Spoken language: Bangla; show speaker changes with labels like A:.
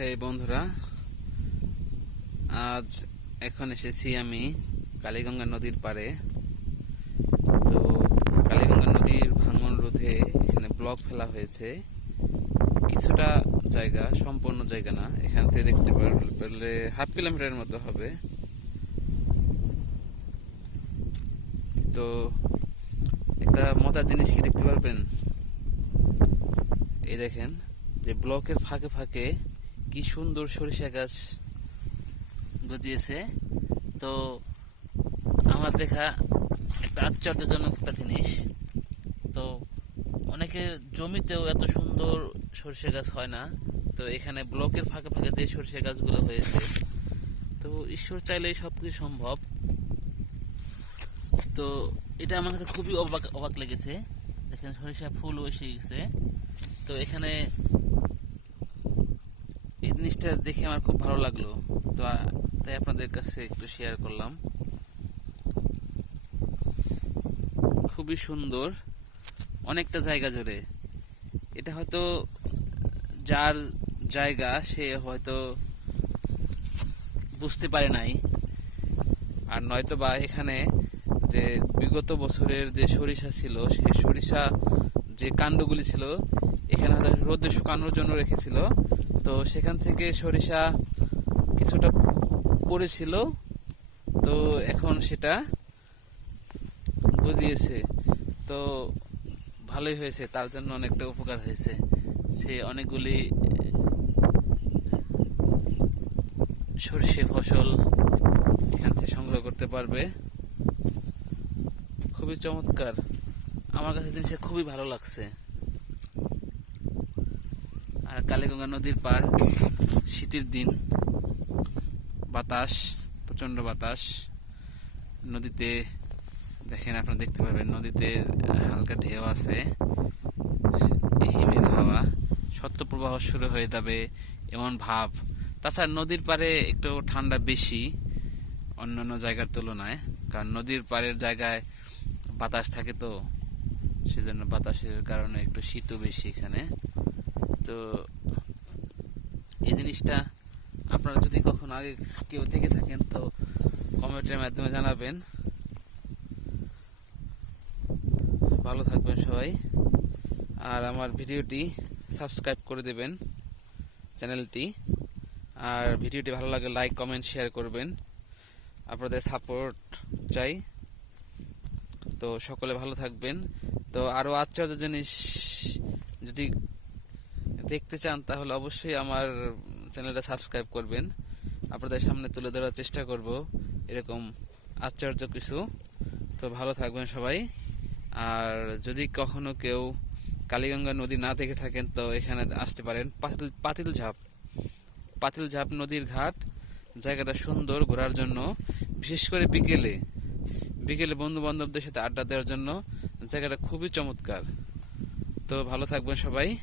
A: হে বন্ধুরা। আজ এখন এসেছি আমি কালীগঙ্গা নদীর পাড়ে। তো কালীগঙ্গা নদীর ভাঙন রোধে এখানে ব্লক ফেলা হয়েছে। কিছুটা জায়গা, সম্পূর্ণ জায়গা না, এখান থেকে দেখতে পারলে হাফ কিলোমিটারের মতো হবে। তো একটা মজার জিনিস কি দেখতে পারবেন? এই দেখেন, যে ব্লকের ফাঁকে ফাঁকে কি সুন্দর সরিষা গাছ গজিয়েছে। তো আমার দেখা একটা আশ্চর্যজনক একটা জিনিস। তো অনেকে জমিতেও এত সুন্দর সরিষা গাছ হয় না। তো এখানে ব্লকের ফাঁকে ফাঁকে যে সরিষা গাছগুলো হয়েছে। তো ঈশ্বর চাইলেই সব কিছু সম্ভব। তো এটা আমার কাছে খুবই অবাক অবাক লেগেছে। দেখেন সরিষা ফুলও এসে গেছে। তো এখানে জিনিসটা দেখে আমার খুব ভালো লাগল। তো তাই আপনাদের কাছে একটু শেয়ার করলাম। খুবই সুন্দর, অনেকটা জায়গা জুড়ে। এটা হয়তো যার জায়গা সে হয়তো বুঝতে পারে নাই। আর নয়তো বা এখানে যে বিগত বছরের যে সরিষা ছিল সেই সরিষা যে কাণ্ডগুলি ছিল, এখানে হয়তো রোদে শুকানোর জন্য রেখেছিল। তো সেখান থেকে সরিষা কিছুটা পড়েছিল, তো এখন সেটা গজিয়েছে। তো ভালোই হয়েছে, তার জন্য অনেকটা উপকার হয়েছে। সে অনেকগুলি সর্ষে ফসল এখান থেকে সংগ্রহ করতে পারবে। খুবই চমৎকার। আমার কাছে জিনিসটা খুবই ভালো লাগছে। কালীগঙ্গা নদীর পার, শীতের দিন, বাতাস প্রচণ্ড বাতাস। নদীতে, দেখেন আপনারা দেখতে পাবেন, নদীতে হালকা ঢেউ আছে হিমেল হাওয়া। সত্য প্রবাহ শুরু হয়ে যাবে এমন ভাব। তাছাড়া নদীর পাড়ে একটু ঠান্ডা বেশি অন্যান্য জায়গার তুলনায়, কারণ নদীর পাড়ের জায়গায় বাতাস থাকে তো, সেজন্য বাতাসের কারণে একটু শীতও বেশি এখানে। তো এই জিনিসটা আপনারা যদি কখনো আগে কেউ দেখে থাকেন, তো কমেন্টের মাধ্যমে জানাবেন। ভালো থাকবেন সবাই। আর আমার ভিডিওটি সাবস্ক্রাইব করে দেবেন চ্যানেলটি। আর ভিডিওটি ভালো লাগলে লাইক, কমেন্ট, শেয়ার করবেন। আপনাদের সাপোর্ট চাই। তো সকলে ভালো থাকবেন। তো আরও আশ্চর্য জিনিস যদি দেখতে চান, তাহলে অবশ্যই আমার চ্যানেলটা সাবস্ক্রাইব করবেন। আপনাদের সামনে তুলে ধরার চেষ্টা করব এরকম আশ্চর্য কিছু। তো ভালো থাকবেন সবাই। আর যদি কখনো কেউ কালীগঙ্গা নদী না দেখে থাকেন, তো এখানে আসতে পারেন। পাতিল পাতিল ঝাপ। পাতিল ঝাপ নদীর ঘাট। জায়গাটা সুন্দর ঘোরার জন্য। বিশেষ করে বিকেলে। বিকেলে বন্ধু বান্ধবদের সাথে আড্ডা দেওয়ার জন্য। জায়গাটা খুবই চমৎকার। তো ভালো থাকবেন সবাই।